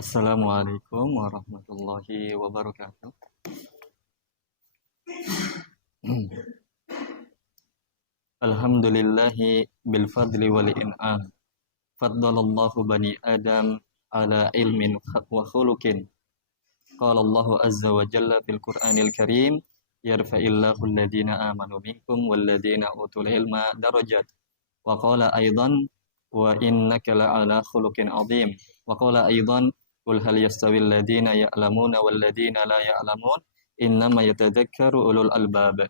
Assalamualaikum warahmatullahi wabarakatuh. Alhamdulillahi bil fadli wal in'am. Faddalallahu bani Adam ala ilmin wa khuluqin. Qala Allahu azza wa jalla fil Qur'anil Karim, yarfa'illahu alladhina amanu minkum walladhina utul ilma darajat. Wa qala aidan wa innaka la'ala khuluqin 'adzim. Wa qala aidan qul hal yastawil ladzina ya'lamuna wal ladzina la ya'lamun innama yatadzakkaru ulul albab.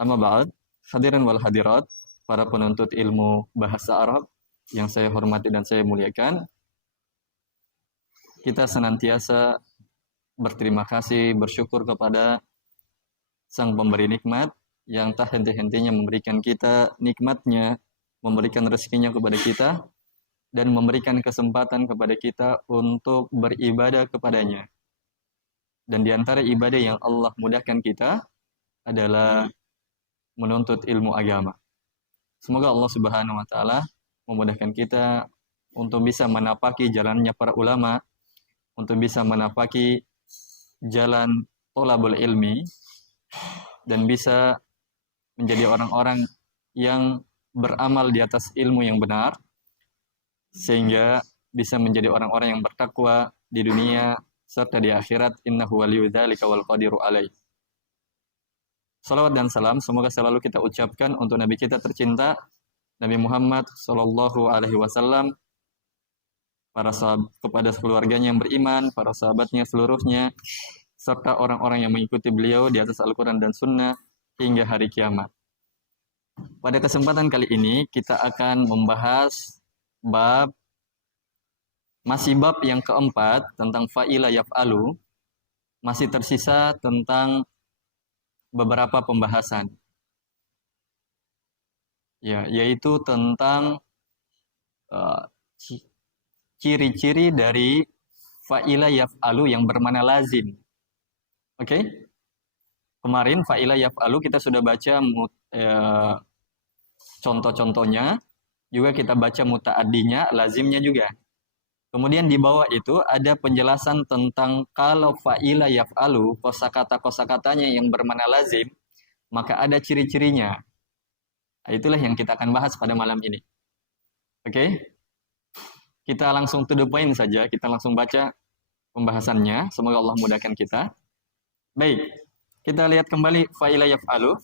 Amma ba'd, hadirin wal hadirat, para penuntut ilmu bahasa Arab yang saya hormati dan saya muliakan. Kita senantiasa berterima kasih, bersyukur kepada Sang Pemberi nikmat yang tak henti-hentinya memberikan kita nikmatnya, memberikan rezekinya kepada kita, dan memberikan kesempatan kepada kita untuk beribadah kepadanya. Dan di antara ibadah yang Allah mudahkan kita adalah menuntut ilmu agama. Semoga Allah Subhanahu wa taala memudahkan kita untuk bisa menapaki jalannya para ulama, untuk bisa menapaki jalan thalabul ilmi, dan bisa menjadi orang-orang yang beramal di atas ilmu yang benar, sehingga bisa menjadi orang-orang yang bertakwa di dunia serta di akhirat. Innahu waliyyu dzalika wal qadiru alaih. Salawat dan salam semoga selalu kita ucapkan untuk Nabi kita tercinta, Nabi Muhammad Sallallahu Alaihi Wasallam, para sahabat, kepada keluarganya yang beriman, para sahabatnya seluruhnya, serta orang-orang yang mengikuti beliau di atas Al-Quran dan Sunnah hingga hari kiamat. Pada kesempatan kali ini kita akan membahas masih bab yang keempat tentang fa'ila yaf'alu, masih tersisa tentang beberapa pembahasan, yaitu tentang ciri-ciri dari fa'ila yaf'alu yang bermakna lazim. Oke? Kemarin fa'ila yaf'alu kita sudah baca contoh-contohnya, juga kita baca muta'addinya, lazimnya juga. Kemudian di bawah itu ada penjelasan tentang kalau fa'ila yaf'alu, kosakata-kosakatanya yang bermakna lazim, maka ada ciri-cirinya. Itulah yang kita akan bahas pada malam ini. Oke? Kita langsung to the point saja, kita langsung baca pembahasannya. Semoga Allah mudahkan kita. Baik, kita lihat kembali fa'ila yaf'alu.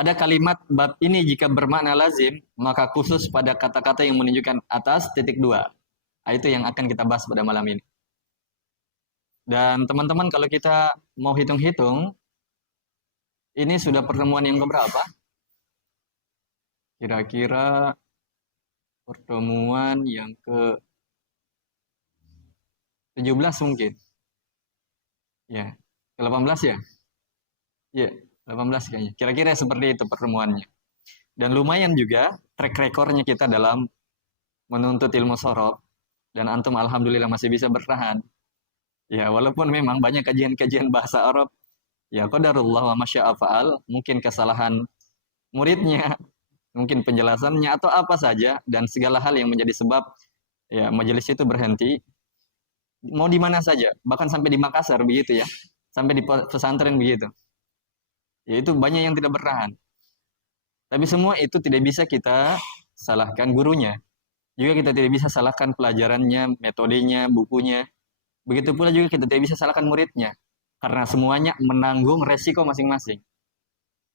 Ada kalimat bab ini jika bermakna lazim, maka khusus pada kata-kata yang menunjukkan atas titik dua. Itu yang akan kita bahas pada malam ini. Dan teman-teman kalau kita mau hitung-hitung, ini sudah pertemuan yang keberapa? Kira-kira pertemuan yang ke 17 mungkin. Ya, ke 18 ya? Ya, 18 kayaknya. Kira-kira seperti itu pertemuannya. Dan lumayan juga track recordnya kita dalam menuntut ilmu sorof. Dan antum alhamdulillah masih bisa bertahan. Ya, walaupun memang banyak kajian-kajian bahasa Arab, ya qadarullah wa masya'a fa'al, mungkin kesalahan muridnya, mungkin penjelasannya atau apa saja, dan segala hal yang menjadi sebab ya majelis itu berhenti. Mau di mana saja, bahkan sampai di Makassar begitu ya. Sampai di pesantren begitu. Yaitu banyak yang tidak bertahan. Tapi semua itu tidak bisa kita salahkan gurunya. Juga kita tidak bisa salahkan pelajarannya, metodenya, bukunya. Begitu pula juga kita tidak bisa salahkan muridnya. Karena semuanya menanggung resiko masing-masing.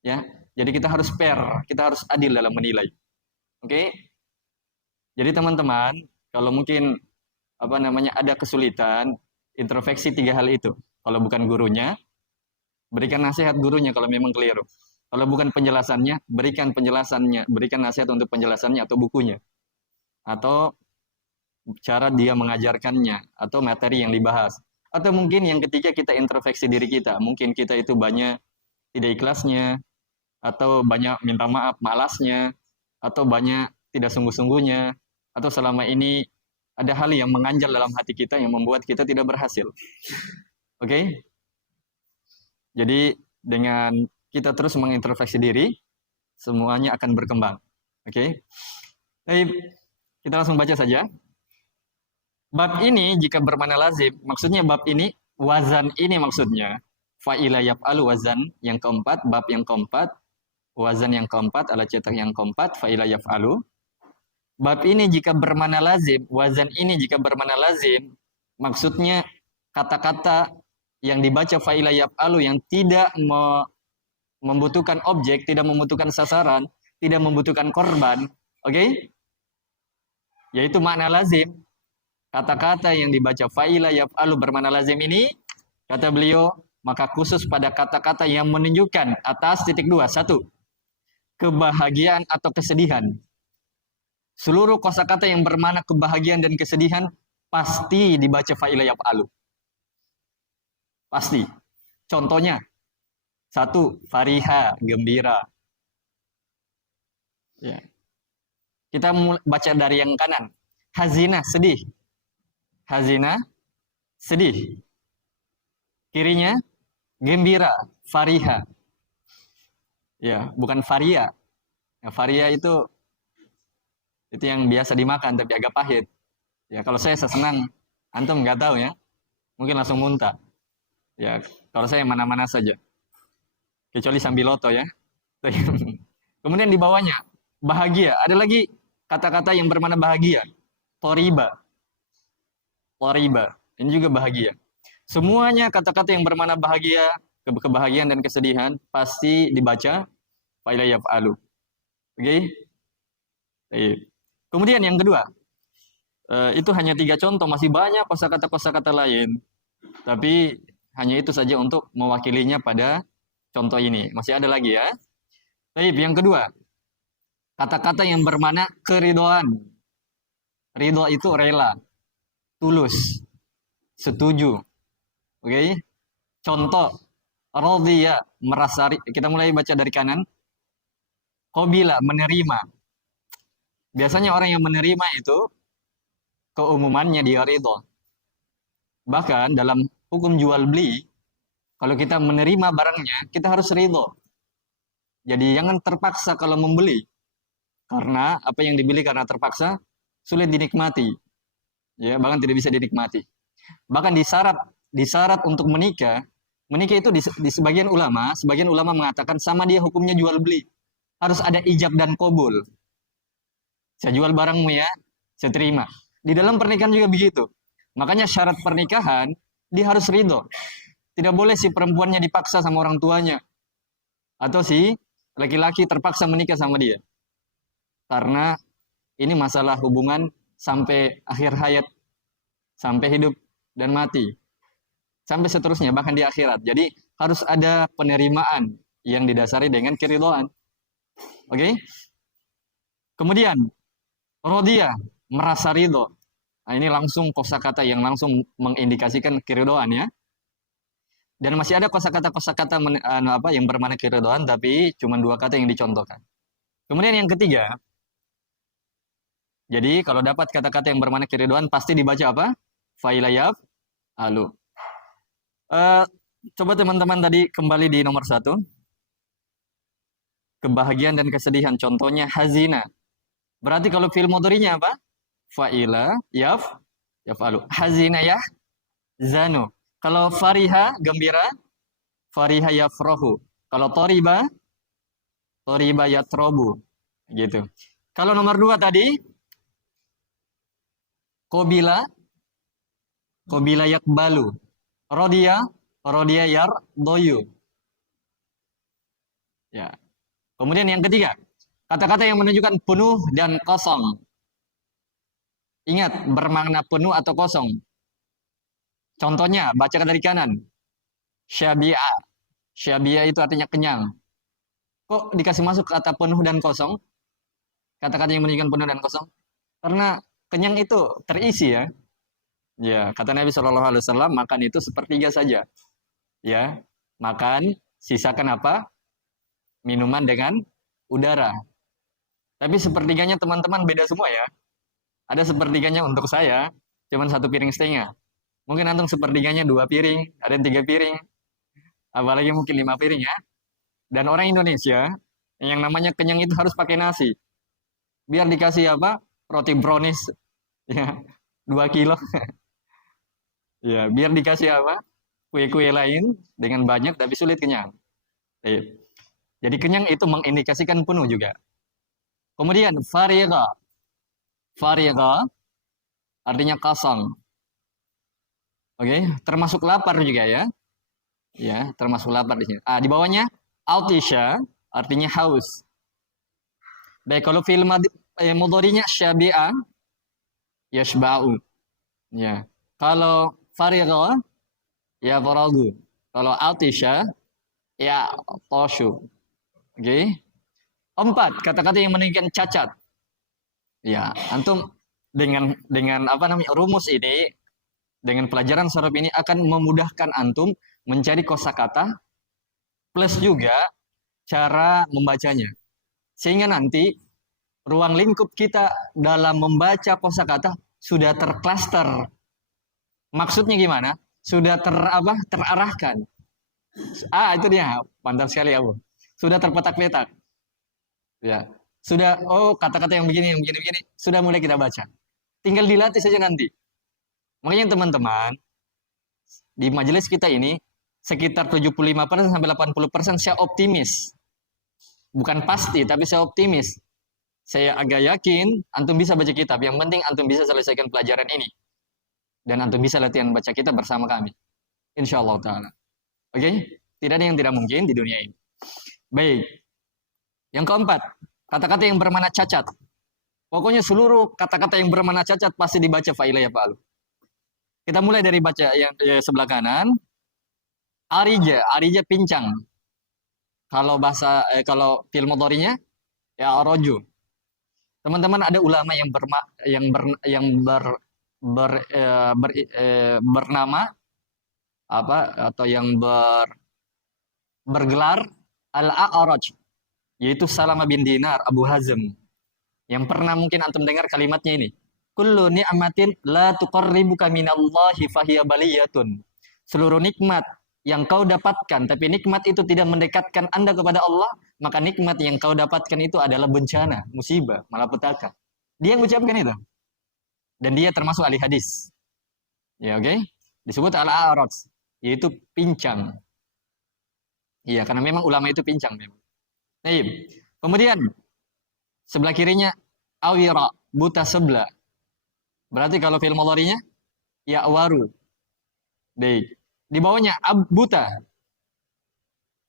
Ya, jadi kita harus fair, kita harus adil dalam menilai. Oke? Jadi teman-teman, kalau mungkin ada kesulitan, introspeksi 3 hal itu. Kalau bukan gurunya, berikan nasihat gurunya kalau memang keliru. Kalau bukan penjelasannya, berikan penjelasannya, berikan nasihat untuk penjelasannya atau bukunya. Atau cara dia mengajarkannya, atau materi yang dibahas. Atau mungkin yang ketiga kita introspeksi diri kita. Mungkin kita itu banyak tidak ikhlasnya, atau banyak minta maaf, malasnya, atau banyak tidak sungguh-sungguhnya, atau selama ini ada hal yang menganjal dalam hati kita yang membuat kita tidak berhasil. Oke? Jadi dengan kita terus mengintrospeksi diri, semuanya akan berkembang. Oke? Baik. Kita langsung baca saja. Bab ini jika bermakna lazim, maksudnya bab ini, wazan ini maksudnya. Fa'ila yaf'alu wazan yang keempat, bab yang keempat, wazan yang keempat, alat cetak yang keempat, fa'ila yaf'alu. Bab ini jika bermakna lazim, wazan ini jika bermakna lazim, maksudnya kata-kata yang dibaca fa'ila yaf'alu yang tidak membutuhkan objek, tidak membutuhkan sasaran, tidak membutuhkan korban, oke? Yaitu makna lazim. Kata-kata yang dibaca fa'ila yaf'alu bermakna lazim ini, kata beliau, maka khusus pada kata-kata yang menunjukkan atas titik dua. Satu, kebahagiaan atau kesedihan. Seluruh kosakata yang bermakna kebahagiaan dan kesedihan pasti dibaca fa'ila yaf'alu. Pasti. Contohnya, satu, fariha, gembira. Ya. Kita baca dari yang kanan. Hazina, sedih. Hazina, sedih. Kirinya, gembira, fariha. Ya, bukan faria. Ya, faria itu yang biasa dimakan tapi agak pahit. Ya, kalau saya senang, antum nggak tahu ya. Mungkin langsung muntah. Ya, kalau saya mana-mana saja. Kecuali sambiloto ya. Kemudian di bawahnya, bahagia. Ada lagi kata-kata yang bermakna bahagia. Toriba. Toriba. Ini juga bahagia. Semuanya kata-kata yang bermakna bahagia, kebahagiaan dan kesedihan pasti dibaca fa'ila yaf'alu. Oke? Kemudian yang kedua, itu hanya 3 contoh, masih banyak kosakata-kosakata lain. Tapi hanya itu saja untuk mewakilinya pada contoh ini. Masih ada lagi ya. Baik, yang kedua, kata-kata yang bermakna keridhaan. Ridho itu rela, tulus, setuju. Oke? Contoh, radhiya, merasa, kita mulai baca dari kanan. Qabila, menerima. Biasanya orang yang menerima itu keumumannya dia ridho. Bahkan dalam hukum jual beli, kalau kita menerima barangnya, kita harus ridho. Jadi jangan terpaksa kalau membeli. Karena apa yang dibeli karena terpaksa sulit dinikmati. Ya, bahkan tidak bisa dinikmati. Bahkan disyarat untuk menikah itu di sebagian ulama mengatakan sama dia hukumnya jual beli. Harus ada ijab dan qabul. Saya jual barangmu ya, saya terima. Di dalam pernikahan juga begitu. Makanya syarat pernikahan, dia harus ridho. Tidak boleh si perempuannya dipaksa sama orang tuanya. Atau si laki-laki terpaksa menikah sama dia. Karena ini masalah hubungan sampai akhir hayat. Sampai hidup dan mati. Sampai seterusnya, bahkan di akhirat. Jadi harus ada penerimaan yang didasari dengan keridhaan. Oke? Kemudian, rodiyah, merasa ridho. Nah, ini langsung kosakata yang langsung mengindikasikan keridhaan ya. Dan masih ada kosakata yang bermakna keridhaan, tapi cuma 2 kata yang dicontohkan. Kemudian yang ketiga, jadi kalau dapat kata-kata yang bermakna keridhaan pasti dibaca apa? Fa'ila yaf'alu. Coba teman-teman tadi kembali di nomor 1. Kebahagiaan dan kesedihan. Contohnya hazina. Berarti kalau fi'il mudhari'nya apa? Fa'ila yaf'alu. Hazina zanu. Kalau fariha, gembira, fariha yafrahu. Kalau toriba yatrobu. Gitu. Kalau nomor 2 tadi, qabila yakbalu. Rodiya yardoyu. Ya. Kemudian yang ketiga, kata-kata yang menunjukkan penuh dan kosong. Ingat, bermakna penuh atau kosong. Contohnya, baca dari kanan. Syabi'a. Syabi'a itu artinya kenyang. Kok dikasih masuk kata penuh dan kosong? Kata-kata yang menunjukkan penuh dan kosong. Karena kenyang itu terisi ya. Ya, kata Nabi SAW, makan itu sepertiga saja. Ya, makan, sisakan apa? Minuman dengan udara. Tapi sepertiganya teman-teman beda semua ya. Ada sepertiganya untuk saya, cuma 1,5 piring. Mungkin antum sepertiganya 2 piring, ada yang 3 piring. Apalagi mungkin 5 piring ya. Dan orang Indonesia, yang namanya kenyang itu harus pakai nasi. Biar dikasih apa? roti brownies ya 2 kilo ya biar dikasih apa kue-kue lain dengan banyak tapi sulit kenyang. Iya. Jadi kenyang itu mengindikasikan penuh juga. Kemudian farigha artinya kosong. Oke, termasuk lapar juga ya. Ya, termasuk lapar di sini. Di bawahnya autisha artinya haus. Baik, kalau film mudhari'nya syabi'a yashba'u. Ya. Kalau farigha ya faragu. Kalau autisha ya toshu. Oke. 4, kata-kata yang menunjukkan cacat. Ya, antum dengan apa namanya rumus ini, dengan pelajaran sorof ini akan memudahkan antum mencari kosakata plus juga cara membacanya. Sehingga nanti ruang lingkup kita dalam membaca kosakata sudah terklaster. Maksudnya gimana? Sudah terarahkan. Itu dia, mantap sekali Abu. Sudah terpetak-petak. Ya. Sudah kata-kata yang begini begini sudah mulai kita baca. Tinggal dilatih saja nanti. Makanya teman-teman di majelis kita ini sekitar 75% sampai 80% saya optimis. Bukan pasti tapi saya optimis. Saya agak yakin antum bisa baca kitab. Yang penting antum bisa selesaikan pelajaran ini. Dan antum bisa latihan baca kitab bersama kami. Insyaallah taala. Oke? Tidak ada yang tidak mungkin di dunia ini. Baik. Yang keempat, kata-kata yang bermakna cacat. Pokoknya seluruh kata-kata yang bermakna cacat pasti dibaca fa'ilah ya fa'alu. Kita mulai dari baca yang sebelah kanan. Arija pincang. Kalau kalau fi'il mudhari'nya ya roju. Teman-teman ada ulama yang bernama apa atau yang bergelar Al-A'raj, yaitu Salamah bin Dinar Abu Hazm, yang pernah mungkin antum dengar kalimatnya ini. Kullu ni'matin la tuqarribuka minallahi fahiya baliyatun. Seluruh nikmat yang kau dapatkan, tapi nikmat itu tidak mendekatkan Anda kepada Allah, maka nikmat yang kau dapatkan itu adalah bencana, musibah, malapetaka. Dia yang mengucapkan itu. Dan dia termasuk ahli hadis. Ya, oke? Disebut al-a'raj, yaitu pincang. Iya, karena memang ulama itu pincang memang. Nah, kemudian sebelah kirinya awira, buta sebelah. Berarti kalau fi'il mudhari'nya ya waru. Baik. Di bawahnya buta.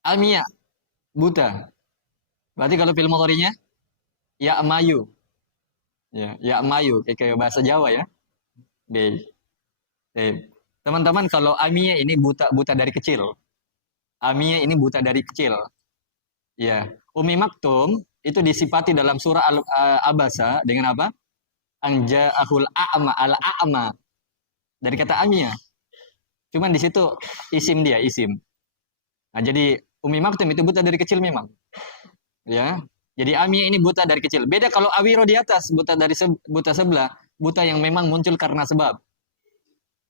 Amia, buta. Berarti kalau fi'il mudhari'nya ya mayu. Ya mayu kayak bahasa Jawa ya. Baik. Baik. Teman-teman kalau amia ini buta dari kecil. Amia ini buta dari kecil. Ya, Umi Maktum itu disifati dalam surah Al-Abasa dengan apa? Anja'ahul a'ma al-a'ma. Dari kata amia. Cuman di situ isim dia, isim. Nah, jadi Umi Maktum itu buta dari kecil memang. Ya. Jadi amia ini buta dari kecil. Beda kalau awiro di atas, buta sebelah, buta yang memang muncul karena sebab.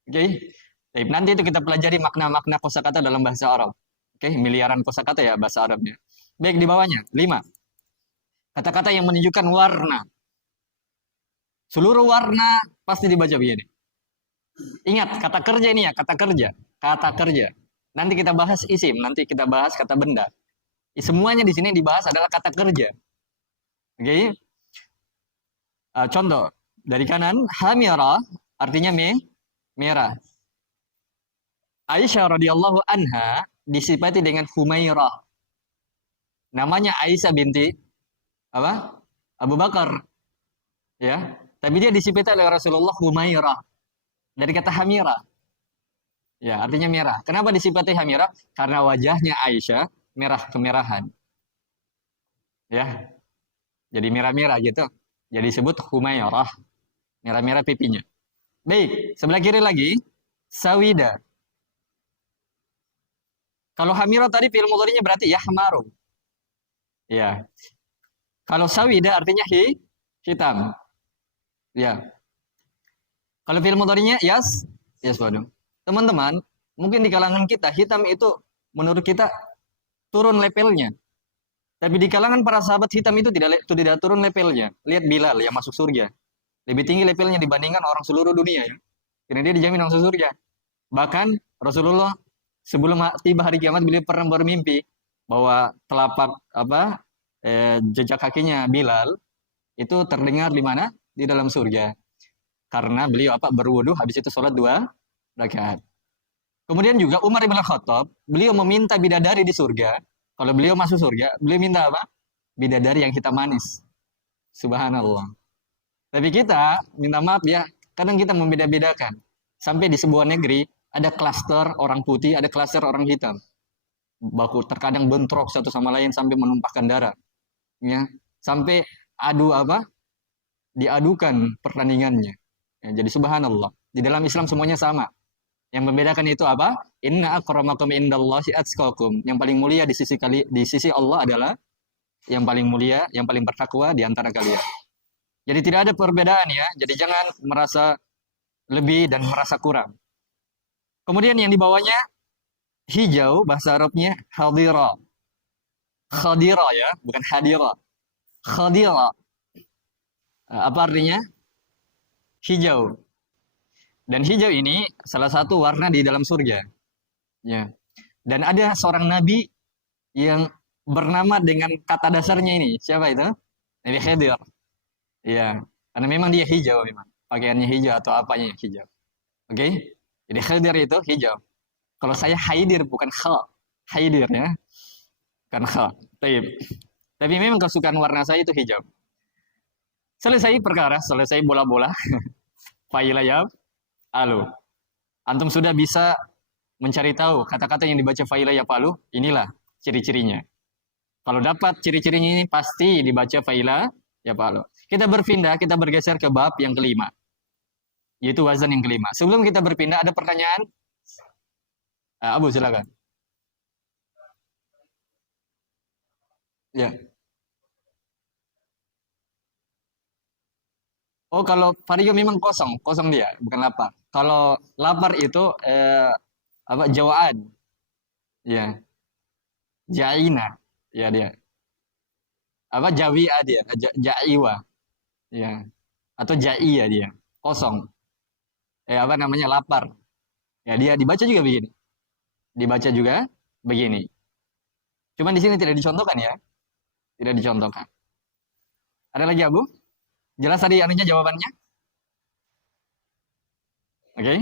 Oke. Okay? Nanti itu kita pelajari makna-makna kosakata dalam bahasa Arab. Oke, miliaran kosakata ya bahasa Arabnya. Baik, di bawahnya 5. Kata-kata yang menunjukkan warna. Seluruh warna pasti dibaca begini. Ingat, kata kerja ini ya, kata kerja. Kata kerja. Nanti kita bahas isim, nanti kita bahas kata benda. Semuanya di sini dibahas adalah kata kerja. Oke. Contoh, dari kanan, hamira artinya merah. Aisyah radhiyallahu anha disifati dengan Humairah. Namanya Aisyah binti apa? Abu Bakar. Ya. Tapi dia disifati oleh Rasulullah Humairah. Dari kata hamira. Ya, artinya merah. Kenapa disifati hamira? Karena wajahnya Aisyah merah kemerahan. Ya. Jadi merah-merah gitu. Jadi disebut Humairah. Merah-merah pipinya. Baik, sebelah kiri lagi sawida. Kalau hamira tadi fi'il mudhari'nya berarti yahmaru. Ya. Kalau sawida artinya hitam. Ya. Kalau fi'il mudhari'nya yes waduh. Teman-teman, mungkin di kalangan kita hitam itu menurut kita turun levelnya. Tapi di kalangan para sahabat hitam itu tidak turun levelnya. Lihat Bilal yang masuk surga. lebih tinggi levelnya dibandingkan orang seluruh dunia ya. Karena dia dijamin masuk surga. Bahkan Rasulullah sebelum tiba hari kiamat beliau pernah bermimpi bahwa telapak jejak kakinya Bilal itu terdengar di mana? Di dalam surga. Karena beliau berwudu habis itu sholat 2 rakaat. Kemudian juga Umar bin Khattab, beliau meminta bidadari di surga. Kalau beliau masuk surga, beliau minta apa? Bidadari yang hitam manis. Subhanallah. Tapi kita, minta maaf ya, kadang kita membeda-bedakan. Sampai di sebuah negeri, ada klaster orang putih, ada klaster orang hitam. Baku terkadang bentrok satu sama lain sampai menumpahkan darah. Ya, sampai diadukan pertandingannya. Ya, jadi subhanallah. Di dalam Islam semuanya sama. Yang membedakan itu apa? Inna akramakum indallahi atqakum. Yang paling mulia di sisi Allah adalah yang paling mulia, yang paling bertakwa di antara kalian. Jadi tidak ada perbedaan ya. Jadi jangan merasa lebih dan merasa kurang. Kemudian yang di bawahnya hijau, bahasa Arabnya khadira. Khadira ya, bukan hadira. Khadira. Apa artinya? Hijau. Dan hijau ini salah satu warna di dalam surga. Ya. Dan ada seorang nabi yang bernama dengan kata dasarnya ini. Siapa itu? Nabi Khidir. Ya, karena memang dia hijau memang. Pakaiannya hijau atau apanya hijau. Oke? Jadi Khidir itu hijau. Kalau saya Haidir bukan kha. Haidir ya. Kan kha. Tapi memang kesukaan warna saya itu hijau. Selesai perkara, selesai bola-bola. Failayab. Halo. Antum sudah bisa mencari tahu kata-kata yang dibaca failayab palu, inilah ciri-cirinya. Kalau dapat ciri-cirinya ini pasti dibaca failayab palu. Kita berpindah, kita bergeser ke bab yang kelima. Yaitu wazan yang kelima. Sebelum kita berpindah ada pertanyaan? Abu silakan. Ya. Oh, kalau vario memang kosong dia, bukan lapar. Kalau lapar itu jawaan. Ya, jaina. Ya dia. Jawi'a dia, jaiwa. Ya. Atau jaiya dia. Kosong. Lapar. Ya, dia dibaca juga begini. Dibaca juga begini. Cuman di sini tidak dicontohkan ya. Tidak dicontohkan. Ada lagi, Abu? Jelas tadi jawabannya? Oke.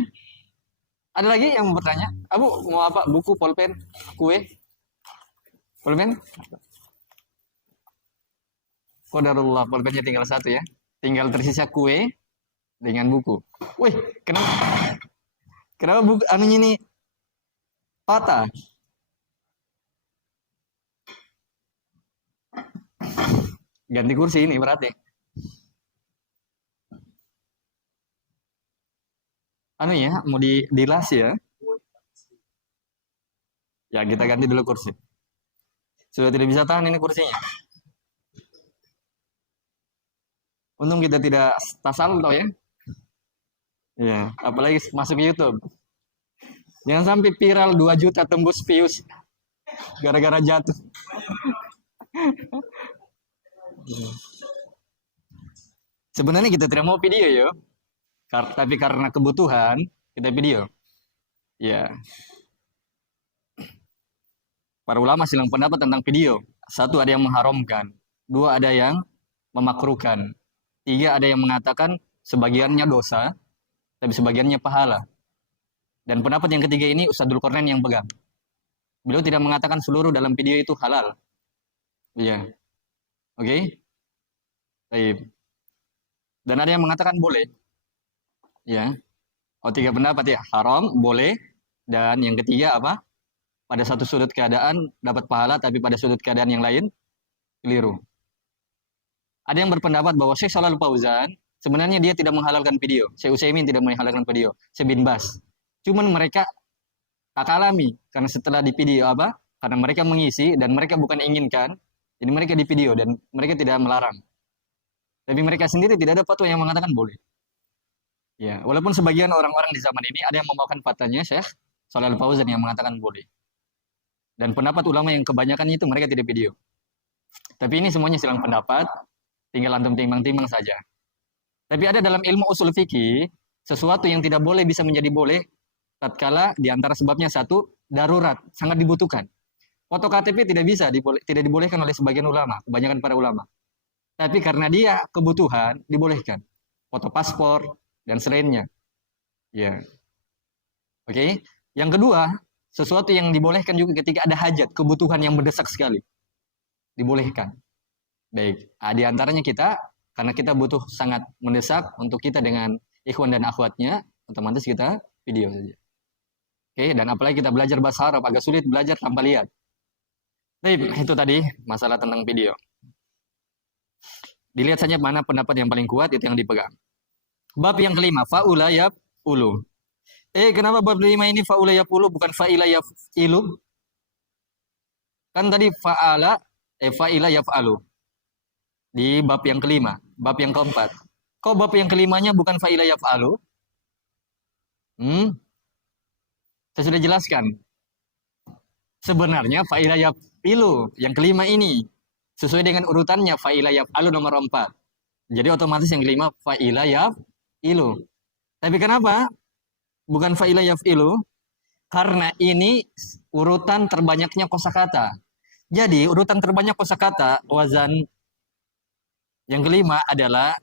Ada lagi yang mau bertanya? Abu mau apa? Buku, pulpen, kue? Pulpen? Qadarullah, pulpennya tinggal satu ya. Tinggal tersisa kue dengan buku. Wih, kenapa buku ini patah? Ganti kursi ini berarti. Mau dilas ya. Ya, kita ganti dulu kursi. Sudah tidak bisa tahan ini kursinya. Untung kita tidak tasalto ya. Ya, apalagi masuk YouTube. Jangan sampai viral 2 juta tembus views gara-gara jatuh. Sebenarnya kita tidak mau video ya. Tapi karena kebutuhan kita video. Ya. Para ulama silang pendapat tentang video. 1 ada yang mengharamkan, 2 ada yang memakruhkan, 3 ada yang mengatakan sebagiannya dosa, tapi sebagiannya pahala. Dan pendapat yang ketiga ini Ustadzul Qarnain yang pegang. Beliau tidak mengatakan seluruh dalam video itu halal. Iya. Oke? Baik. Dan ada yang mengatakan boleh. Ya. 3 pendapat ya, haram, boleh, dan yang ketiga apa? Pada satu sudut keadaan dapat pahala, tapi pada sudut keadaan yang lain keliru. Ada yang berpendapat bahwa Syekh Shalal Fauzan sebenarnya dia tidak menghalalkan video. Syekh Utsaimin tidak menghalalkan video. Syekh bin Bas. Cuman mereka tak alami karena setelah di video karena mereka mengisi dan mereka bukan inginkan, jadi mereka di video dan mereka tidak melarang. Tapi mereka sendiri tidak ada fatwa yang mengatakan boleh. Ya, walaupun sebagian orang-orang di zaman ini ada yang membawakan fatwanya Syekh Shalal Fauzan yang mengatakan boleh. Dan pendapat ulama yang kebanyakan itu mereka tidak video. Tapi ini semuanya silang pendapat, tinggal antum timbang-timbang saja. Tapi ada dalam ilmu usul fikih, sesuatu yang tidak boleh bisa menjadi boleh tatkala di antara sebabnya satu, darurat, sangat dibutuhkan. Foto KTP tidak dibolehkan oleh sebagian ulama, kebanyakan para ulama. Tapi karena dia kebutuhan, dibolehkan. Foto paspor dan selainnya. Ya. Oke. Yang kedua, sesuatu yang dibolehkan juga ketika ada hajat, kebutuhan yang mendesak sekali. Dibolehkan. Baik. Di antaranya kita, karena kita butuh sangat mendesak untuk kita dengan ikhwan dan akhwatnya, otomatis kita video saja. Oke, dan apalagi kita belajar bahasa Arab, agak sulit belajar tanpa lihat. Baik, itu tadi masalah tentang video. Dilihat saja mana pendapat yang paling kuat, itu yang dipegang. Bab yang kelima, fa'ula yaf'ulu. Kenapa bab 5 ini fa'ula yaf'ulu bukan fa'ila yaf'ilu? Kan tadi fa'ila yaf'alu. Di bab yang kelima, bab yang keempat. Kok bab yang kelimanya bukan fa'ila yaf'alu? Saya sudah jelaskan. Sebenarnya fa'ila yaf'ilu yang kelima ini sesuai dengan urutannya fa'ila yaf'alu nomor 4. Jadi otomatis yang kelima fa'ila yaf'ilu. Tapi kenapa bukan fa'ila yaf'ilu? Karena ini urutan terbanyaknya kosakata. Jadi urutan terbanyak kosakata wazan yang kelima adalah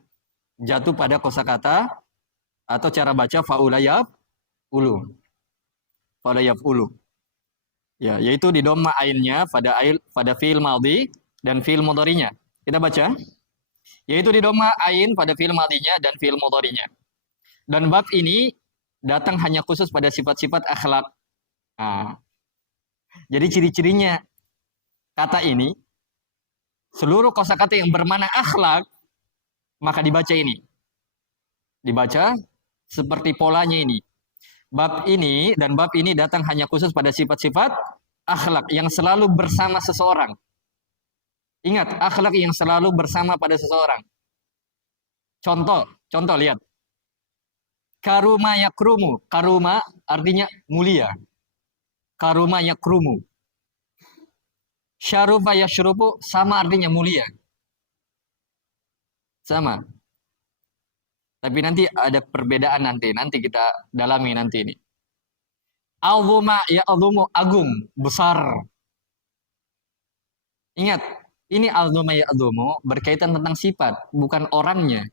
jatuh pada kosakata atau cara baca fa'ula yaf'ulu. Fa'ula yaf'ulu. Ya, yaitu di dhamma ainnya pada fi'il madhi dan fi'il mudhari'nya. Kita baca. Yaitu di dhamma ain pada fi'il madhinya dan fi'il mudhari'nya. Dan bab ini datang hanya khusus pada sifat-sifat akhlak. Nah, jadi ciri-cirinya kata ini, seluruh kosakata yang bermakna akhlak, maka dibaca ini. Dibaca seperti polanya ini. Bab ini dan bab ini datang hanya khusus pada sifat-sifat akhlak yang selalu bersama seseorang. Ingat, akhlak yang selalu bersama pada seseorang. Contoh lihat. Karuma yakrumu. Karuma artinya mulia. Karuma yakrumu. Syarufa yashrufu sama artinya mulia. Sama. Tapi nanti ada perbedaan nanti kita dalami nanti ini. Azuma ya azumu agung, besar. Ingat, ini azuma ya azumu berkaitan tentang sifat, bukan orangnya.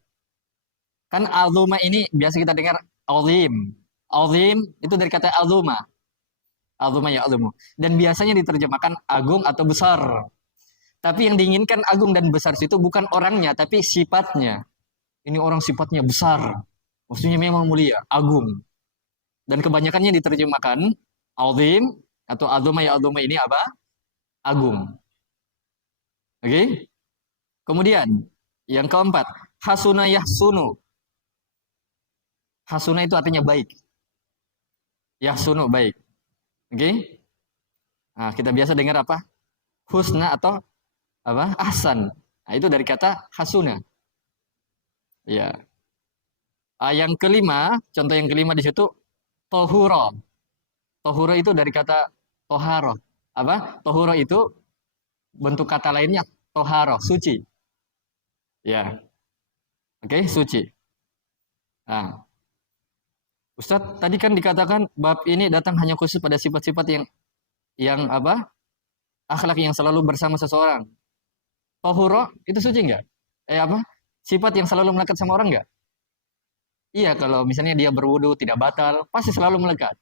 Kan azuma ini biasa kita dengar azim. Azim itu dari kata azuma. Azuma ya azumu. Dan biasanya diterjemahkan agung atau besar. Tapi yang diinginkan agung dan besar itu bukan orangnya, tapi sifatnya. Ini orang sifatnya besar. Maksudnya memang mulia, agung. Dan kebanyakannya diterjemahkan azim atau azuma ya azuma ini apa? Agung. Oke? Kemudian yang keempat, hasuna yahsunu. Hasuna itu artinya baik. Yahsunu baik. Oke? Nah, kita biasa dengar apa? Husna atau apa? Ahsan. Nah, itu dari kata hasuna. Ya. Yang kelima, contoh yang kelima di situ tohuro. Tohuro itu dari kata toharo. Apa? Tohuro itu bentuk kata lainnya toharo, suci. Ya. Oke, suci. Nah. Ustadz, tadi kan dikatakan bab ini datang hanya khusus pada sifat-sifat yang apa? Akhlak yang selalu bersama seseorang. Tohuro itu suci enggak? Apa? Sifat yang selalu melekat sama orang enggak? Iya, kalau misalnya dia berwudu tidak batal, pasti selalu melekat.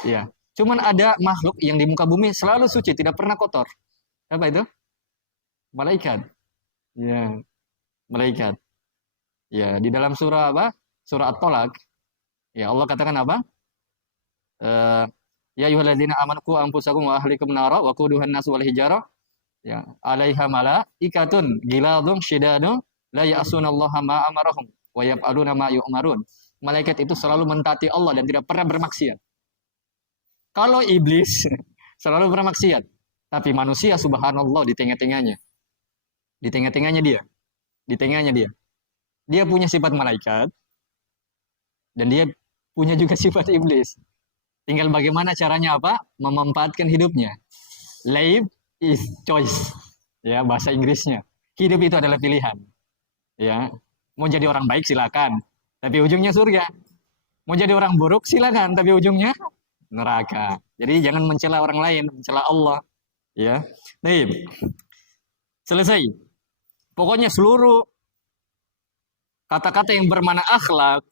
Iya. Cuman ada makhluk yang di muka bumi selalu suci, tidak pernah kotor. Apa itu? Malaikat. Ya, malaikat. Ya, di dalam surah apa? Surah At-Tolak. Ya, Allah katakan apa? Ya ayyuhalladzina amanu qu anfusakum wa ahlikum nara wa quduhan nas wal hijarah. Ya, 'alaiha malaikatun ghiladun syidadun la ya'sunallaha ma amarahum wa yaf'aluna ma yu'marun. Malaikat itu selalu mentaati Allah dan tidak pernah bermaksiat. Kalau iblis selalu bermaksiat, tapi manusia subhanallah di tengah-tengahnya. Di tengah-tengahnya dia. Di tengahnya dia. Dia punya sifat malaikat dan dia punya juga sifat iblis. Tinggal bagaimana caranya apa? Memanfaatkan hidupnya. Life is choice. Ya, bahasa Inggrisnya. Hidup itu adalah pilihan. Ya. Mau jadi orang baik silakan, tapi ujungnya surga. Mau jadi orang buruk silakan, tapi ujungnya neraka. Jadi jangan mencela orang lain, mencela Allah. Ya, nih selesai. Pokoknya seluruh kata-kata yang bermakna akhlak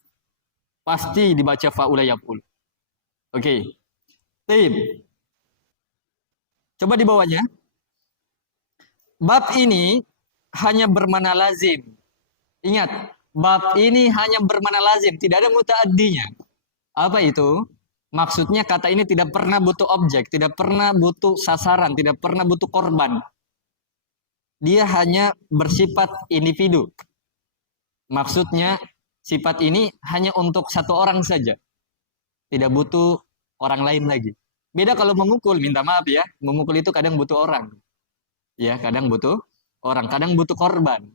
pasti dibaca faula yaqul. Oke, nih coba di bawahnya. Bab ini hanya bermakna lazim. Ingat, bab ini hanya bermakna lazim, tidak ada mutaaddinya. Apa itu? Maksudnya kata ini tidak pernah butuh objek, tidak pernah butuh sasaran, tidak pernah butuh korban. Dia hanya bersifat individu. Maksudnya sifat ini hanya untuk satu orang saja. Tidak butuh orang lain lagi. Beda kalau memukul, minta maaf ya. Memukul itu kadang butuh orang. Ya, kadang butuh orang, kadang butuh korban.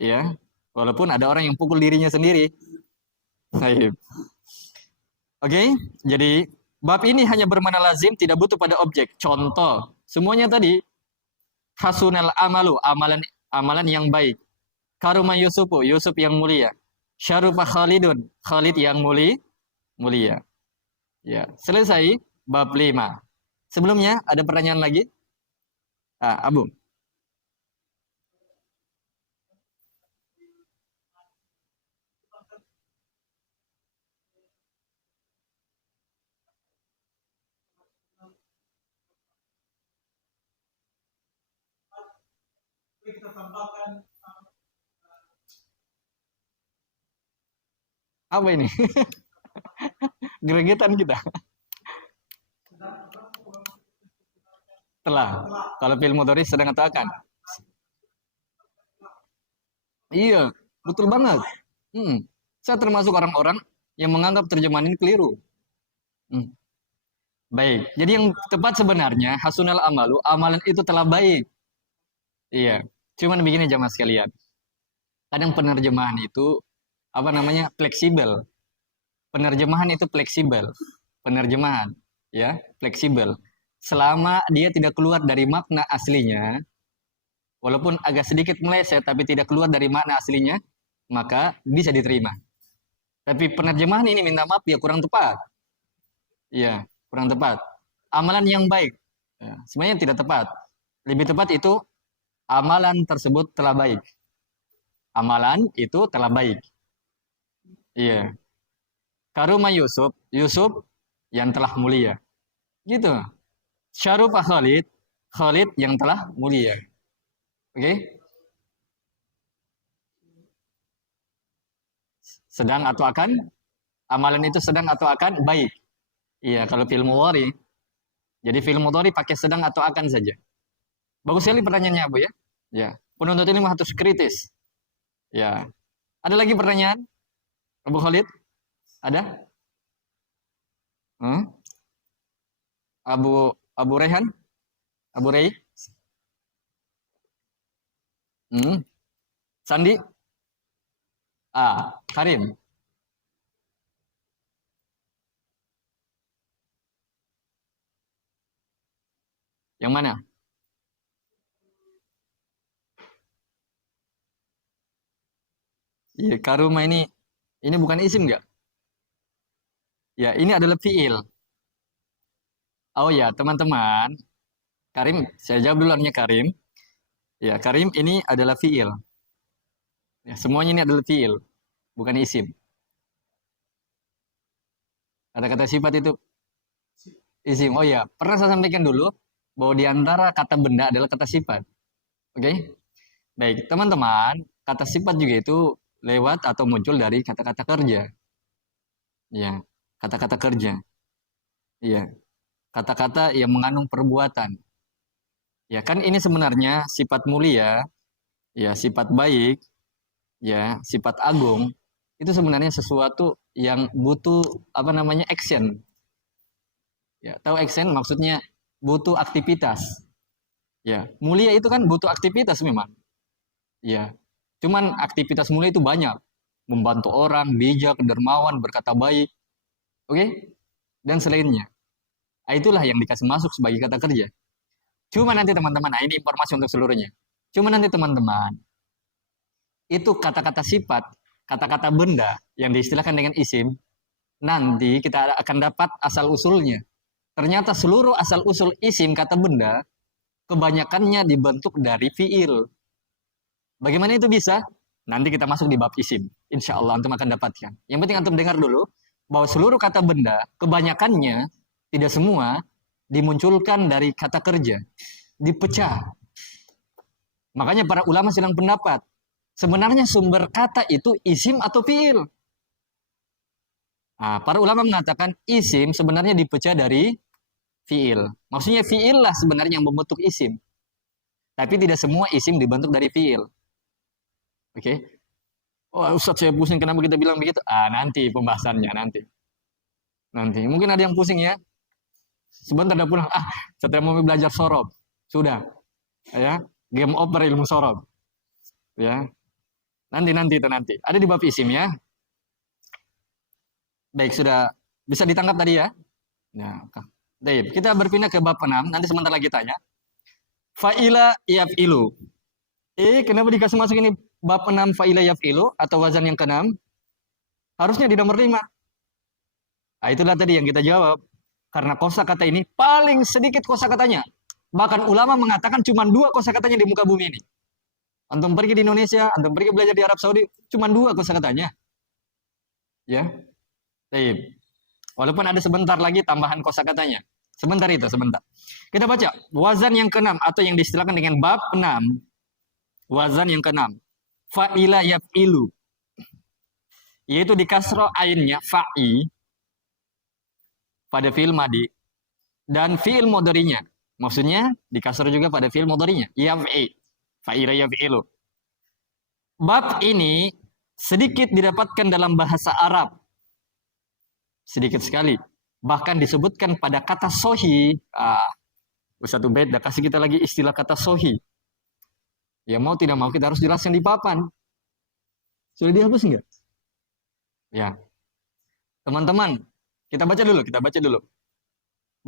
Ya, walaupun ada orang yang pukul dirinya sendiri. Baik. Oke, jadi bab ini hanya bermakna lazim, tidak butuh pada objek. Contoh, semuanya tadi hasunal amalu, amalan yang baik. Karuma Yusufu, Yusuf yang mulia. Syarufa Khalidun, Khalid yang mulia. Ya, selesai bab 5. Sebelumnya ada pertanyaan lagi? Abu. Apa ini? Gregetan kita. Telah. Kalau fi'il mudhari sedang atau akan? Iya, betul banget. Saya termasuk orang-orang yang menganggap terjemahan ini keliru. Hmm. Baik, jadi yang tepat sebenarnya hasunal amalu, amalan itu telah baik. Iya, cuman begini jamaah sekalian. Kadang penerjemahan itu apa namanya fleksibel. Penerjemahan itu fleksibel. Penerjemahan, ya, fleksibel. Selama dia tidak keluar dari makna aslinya, walaupun agak sedikit meleset tapi tidak keluar dari makna aslinya, maka bisa diterima. Tapi penerjemahan ini minta maaf ya kurang tepat. Iya, kurang tepat. Amalan yang baik, ya, sebenarnya tidak tepat. Lebih tepat itu amalan tersebut telah baik. Amalan itu telah baik. Iya. Karuma Yusuf, Yusuf yang telah mulia. Gitu. Syarufah Khalid, Khalid yang telah mulia. Oke? Sedang atau akan? Amalan itu sedang atau akan? Baik. Iya, kalau fi'il mudhari. Jadi fi'il mudhari pakai sedang atau akan saja. Bagus sekali pertanyaannya, Bu ya. Ya. Penuntut ini harus kritis. Ya. Ada lagi pertanyaan? Abu Khalid? Ada? Hmm? Abu Abu Rehan? Abu Rei? Sandi? Karim? Yang mana? Iya, karuma ini bukan isim nggak? Ya, ini adalah fiil. Oh ya, teman-teman, Karim, saya jawab dulu Karim. Ya, Karim ini adalah fiil. Ya, semuanya ini adalah fiil, bukan isim. Kata-kata sifat itu isim. Oh ya, pernah saya sampaikan dulu bahwa di antara kata benda adalah kata sifat. Oke? Baik, teman-teman, kata sifat juga itu lewat atau muncul dari kata-kata kerja. Ya, kata-kata kerja. Iya, kata-kata yang mengandung perbuatan. Ya, kan ini sebenarnya sifat mulia, ya, sifat baik, ya, sifat agung, itu sebenarnya sesuatu yang butuh apa namanya action. Ya, tahu action maksudnya butuh aktivitas. Ya, mulia itu kan butuh aktivitas memang. Ya, cuman aktivitas mulia itu banyak. Membantu orang, bijak, dermawan, berkata baik. Oke? Dan selainnya. Itulah yang dikasih masuk sebagai kata kerja. Cuma nanti teman-teman, ini informasi untuk seluruhnya. Cuma nanti teman-teman, itu kata-kata sifat, kata-kata benda yang diistilahkan dengan isim, nanti kita akan dapat asal-usulnya. Ternyata seluruh asal-usul isim kata benda, kebanyakannya dibentuk dari fiil. Bagaimana itu bisa? Nanti kita masuk di bab isim. Insya Allah antum akan dapatkan. Yang penting antum dengar dulu, bahwa seluruh kata benda, kebanyakannya, tidak semua, dimunculkan dari kata kerja. Dipecah. Makanya para ulama sedang pendapat, sebenarnya sumber kata itu isim atau fiil. Nah, para ulama mengatakan isim sebenarnya dipecah dari fiil. Maksudnya fiil lah sebenarnya yang membentuk isim. Tapi tidak semua isim dibentuk dari fiil. Oke. Okay? Oh, Ustaz saya pusing kenapa kita bilang begitu? Nanti pembahasannya nanti. Nanti. Mungkin ada yang pusing ya. Sebentar dah pulang. Setelah mau belajar sorob. Sudah. Ya. Game over ilmu sorob. Ya. Nanti itu nanti. Ada di bab isim ya. Baik, sudah bisa ditangkap tadi ya? Ya, baik. Kita berpindah ke bab 6, nanti sebentar lagi tanya. Fa'ila yaf'ilu. Kenapa dikasih masuk ini bab 6 fa'ila yaf'ilu atau wazan yang ke-6? Harusnya di nomor 5. Itulah tadi yang kita jawab. Karena kosakata ini paling sedikit kosakatanya. Bahkan ulama mengatakan cuma 2 kosakatanya di muka bumi ini. Antum pergi di Indonesia, antum pergi belajar di Arab Saudi, cuma 2 kosakatanya. Ya. Baik. Walaupun ada sebentar lagi tambahan kosakatanya. Sebentar itu, sebentar. Kita baca wazan yang ke-6 atau yang diistilahkan dengan bab 6. Wazan yang ke-6. Fa'ila yaf'ilu. Yaitu di kasro ainnya fa'i pada fi'il madi dan fi'il mudhari'nya. Maksudnya di kasro juga pada fi'il mudhari'nya. Yaf'i. Fa'ila yaf'ilu. Bab ini sedikit didapatkan dalam bahasa Arab. Sedikit sekali. Bahkan disebutkan pada kata sohi. Ustaz Ubaid dah kasih kita lagi istilah kata sohi. Ya mau tidak mau kita harus jelaskan di papan. Sudah dihapus enggak? Ya. Teman-teman, kita baca dulu.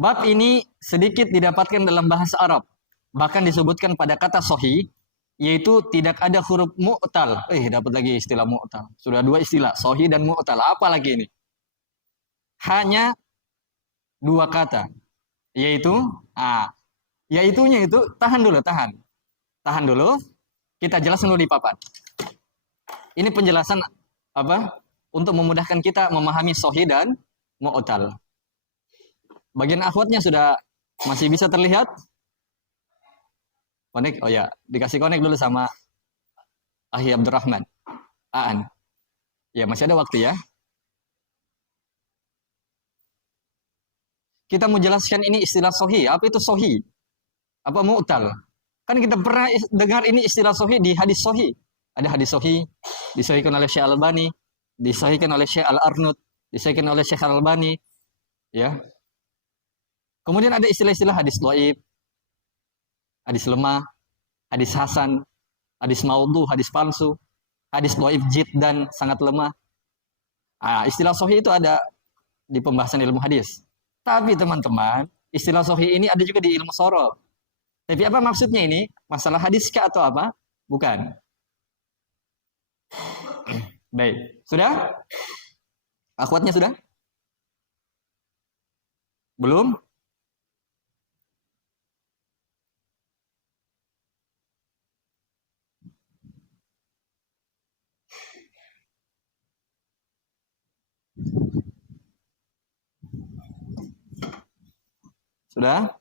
Bab ini sedikit didapatkan dalam bahasa Arab. Bahkan disebutkan pada kata sohi, yaitu tidak ada huruf mu'tal. Dapat lagi istilah mu'tal. Sudah 2 istilah, sohi dan mu'tal. Apa lagi ini? Hanya 2 kata. Yaitu, yaitunya itu, tahan dulu. Kita jelaskan dulu di papan. Ini penjelasan apa? Untuk memudahkan kita memahami sohi dan mu'tal. Bagian akhwatnya sudah masih bisa terlihat? Konek, oh ya, dikasih konek dulu sama Ahi Abdurrahman. Aan. Ya, masih ada waktu ya. Kita mau jelaskan ini istilah sohi. Apa itu sohi? Apa mu'tal? Kan kita pernah dengar ini istilah sohi di hadis sohi. Ada hadis sohi, disahihkan oleh Syekh Al-Albani, disahihkan oleh Syekh Al-Arnud, disahihkan oleh Syekh Al-Albani. Ya. Kemudian ada istilah-istilah hadis dhaif, hadis lemah, hadis hasan, hadis maudhu, hadis palsu, hadis dhaif jiddan sangat lemah. Istilah sahih itu ada di pembahasan ilmu hadis. Tapi teman-teman, istilah sahih ini ada juga di ilmu sorob. Tapi apa maksudnya ini? Masalah hadiskah atau apa? Bukan. Baik, sudah? Akhwatnya sudah? Belum? Sudah?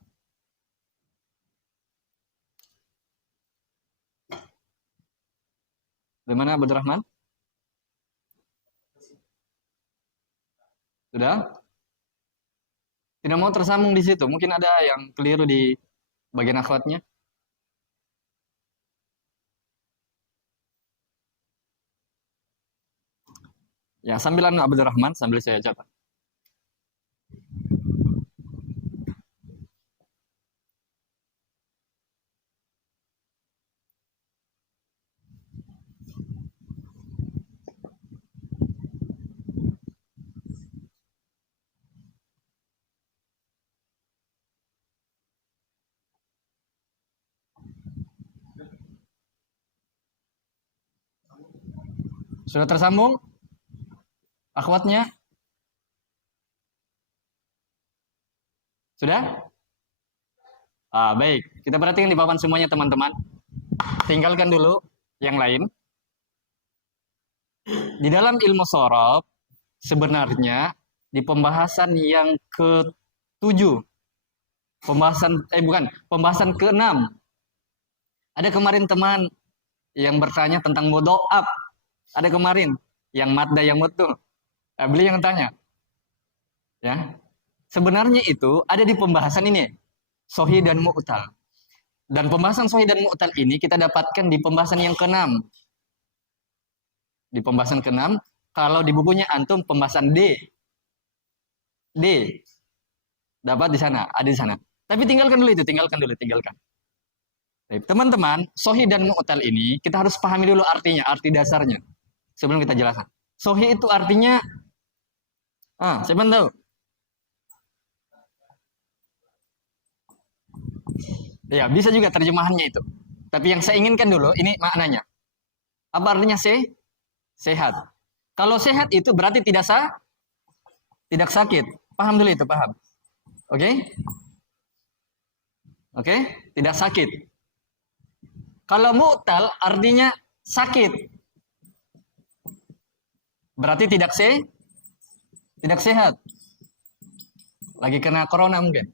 Bagaimana Abdul Rahman? Sudah? Tidak mau tersambung di situ. Mungkin ada yang keliru di bagian akhwatnya. Ya, sambilan Abdul Rahman, sambil saya catat. Sudah tersambung akhwatnya? Sudah? Baik. Kita perhatikan di papan semuanya teman-teman. Tinggalkan dulu yang lain. Di dalam ilmu shorof, sebenarnya di pembahasan yang ke-7, pembahasan ke-6, ada kemarin teman yang bertanya tentang mudho'af. Ada kemarin yang madda yang mutu. Beliau yang tanya. Ya. Sebenarnya itu ada di pembahasan ini, sahih dan mu'tal. Dan pembahasan sahih dan mu'tal ini kita dapatkan di pembahasan yang ke-6. Di pembahasan ke-6, kalau di bukunya antum pembahasan D. Dapat di sana, ada di sana. Tapi tinggalkan dulu itu, tinggalkan. Teman-teman, sahih dan mu'tal ini kita harus pahami dulu artinya, arti dasarnya. Sebelum kita jelaskan. Sahih itu artinya, siapa tahu? Ya, bisa juga terjemahannya itu. Tapi yang saya inginkan dulu, ini maknanya. Apa artinya sehat? Kalau sehat itu berarti tidak sakit. Paham dulu itu, paham? Oke? Oke? Tidak sakit. Kalau mu'tal artinya sakit. Berarti tidak sehat. Lagi kena corona mungkin.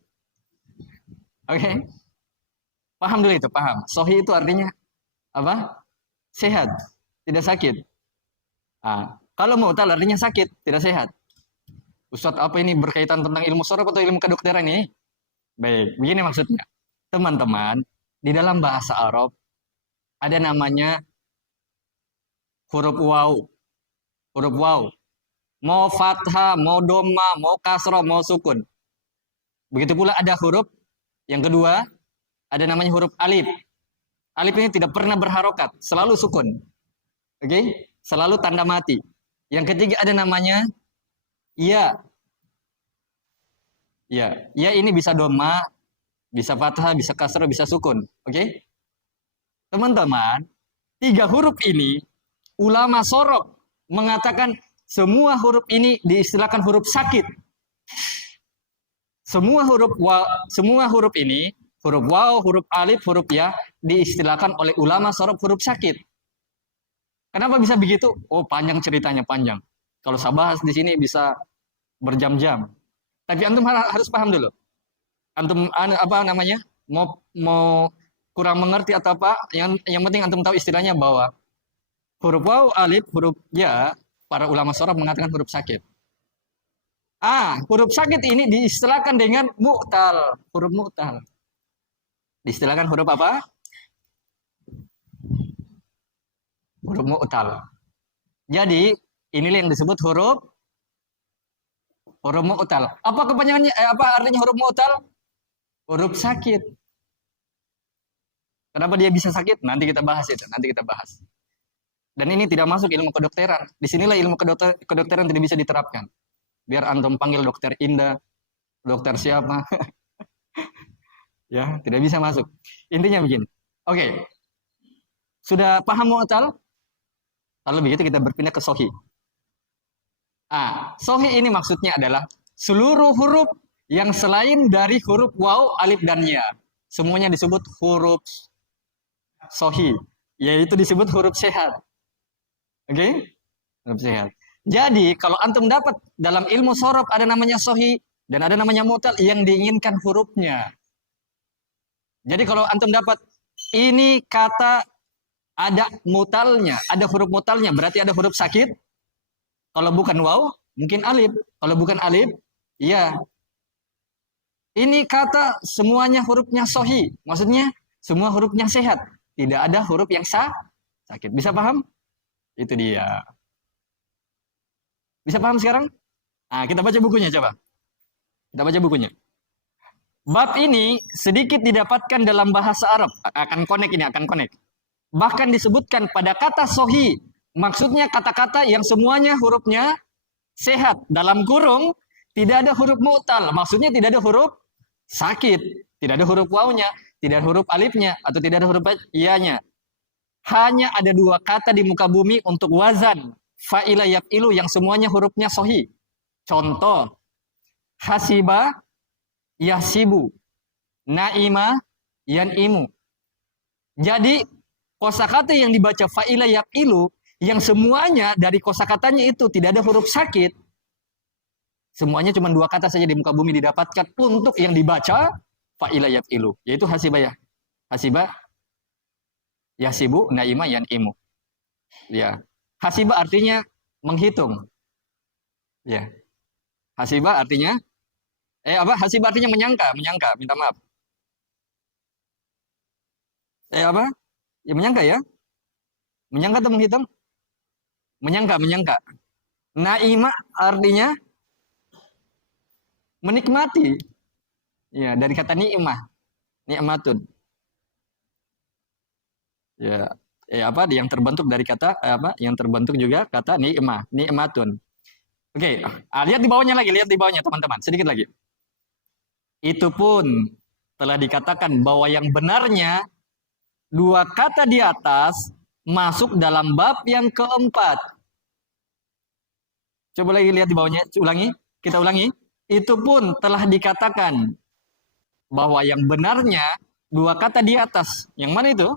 Oke? Paham dulu itu, paham. Sahih itu artinya apa? Sehat, tidak sakit. Kalau mu'tal artinya sakit, tidak sehat. Ustadz, apa ini berkaitan tentang ilmu shorof atau ilmu kedokteran ini? Baik, begini maksudnya. Teman-teman, di dalam bahasa Arab ada namanya huruf waw. Huruf waw. Mau fathah, mau dhamma, mau kasrah, mau sukun. Begitu pula ada huruf yang kedua, ada namanya huruf alif. Alif ini tidak pernah berharokat, selalu sukun. Oke? Selalu tanda mati. Yang ketiga ada namanya ya. Ya ini bisa dhamma, bisa fathah, bisa kasrah, bisa sukun. Oke? Teman-teman, 3 huruf ini ulama shorof mengatakan semua huruf ini diistilahkan huruf sakit. Semua huruf ini, huruf waw, huruf alif, huruf ya, diistilahkan oleh ulama shorof huruf sakit. Kenapa bisa begitu? Oh, panjang ceritanya, panjang. Kalau saya bahas di sini bisa berjam-jam. Tapi antum harus paham dulu. Antum apa namanya? Mau kurang mengerti atau apa? Yang penting antum tahu istilahnya bahwa huruf waw, alif, huruf ya, para ulama shorof mengatakan huruf sakit. Huruf sakit ini diistilahkan dengan mu'tal. Huruf mu'tal. Diistilahkan huruf apa? Huruf mu'tal. Jadi, inilah yang disebut huruf mu'tal. Apa kepanjangannya? Apa artinya huruf mu'tal? Huruf sakit. Kenapa dia bisa sakit? Nanti kita bahas itu. Dan ini tidak masuk ilmu kedokteran. Disinilah ilmu kedokteran tidak bisa diterapkan. Biar antum panggil dokter Indah, dokter siapa. Ya, tidak bisa masuk. Intinya begini. Oke. Sudah paham mu'tal? Kalau begitu kita berpindah ke sahih. Sahih ini maksudnya adalah seluruh huruf yang selain dari huruf waw, alif dan ya. Semuanya disebut huruf sahih, yaitu disebut huruf sehat. Oke? Huruf sehat. Jadi, kalau antum dapat dalam ilmu shorof ada namanya sahih dan ada namanya mu'tal yang diinginkan hurufnya. Jadi kalau antum dapat ini kata ada mu'talnya, ada huruf mu'talnya, berarti ada huruf sakit. Kalau bukan waw, mungkin alif. Kalau bukan alif, ya. Ini kata semuanya hurufnya sahih, maksudnya semua hurufnya sehat. Tidak ada huruf yang sakit. Bisa paham? Itu dia. Bisa paham sekarang? Kita baca bukunya coba. Kita baca bukunya. Bab ini sedikit didapatkan dalam bahasa Arab. Akan connect. Bahkan disebutkan pada kata sahih. Maksudnya kata-kata yang semuanya hurufnya sehat. Dalam kurung tidak ada huruf mu'tal. Maksudnya tidak ada huruf sakit. Tidak ada huruf wawnya. Tidak ada huruf alifnya. Atau tidak ada huruf iyanya. Hanya ada 2 kata di muka bumi untuk wazan. fa'ila yaf'ilu yang semuanya hurufnya sahih. Contoh, hasiba yahsibu, naima yan'imu. Jadi kosakata yang dibaca fa'ila yaf'ilu yang semuanya dari kosakatanya itu tidak ada huruf sakit. Semuanya cuma 2 kata saja di muka bumi didapatkan untuk yang dibaca fa'ila yaf'ilu, yaitu hasiba yahsibu, naima yan'imu. Ya. Hasiba artinya menghitung. Ya. Hasiba artinya hasiba artinya menyangka, minta maaf. Apa? Ya menyangka ya. Menyangka atau menghitung? Menyangka. Naima artinya menikmati. Ya, dari kata ni'mah. Ni'matun. Ya, yang terbentuk dari kata yang terbentuk juga kata ni'mah, ni'matun. Oke, lihat di bawahnya lagi, teman-teman, sedikit lagi. Itu pun telah dikatakan bahwa yang benarnya 2 kata di atas masuk dalam bab yang keempat. Coba lagi lihat di bawahnya, kita ulangi. Itu pun telah dikatakan bahwa yang benarnya 2 kata di atas. Yang mana itu?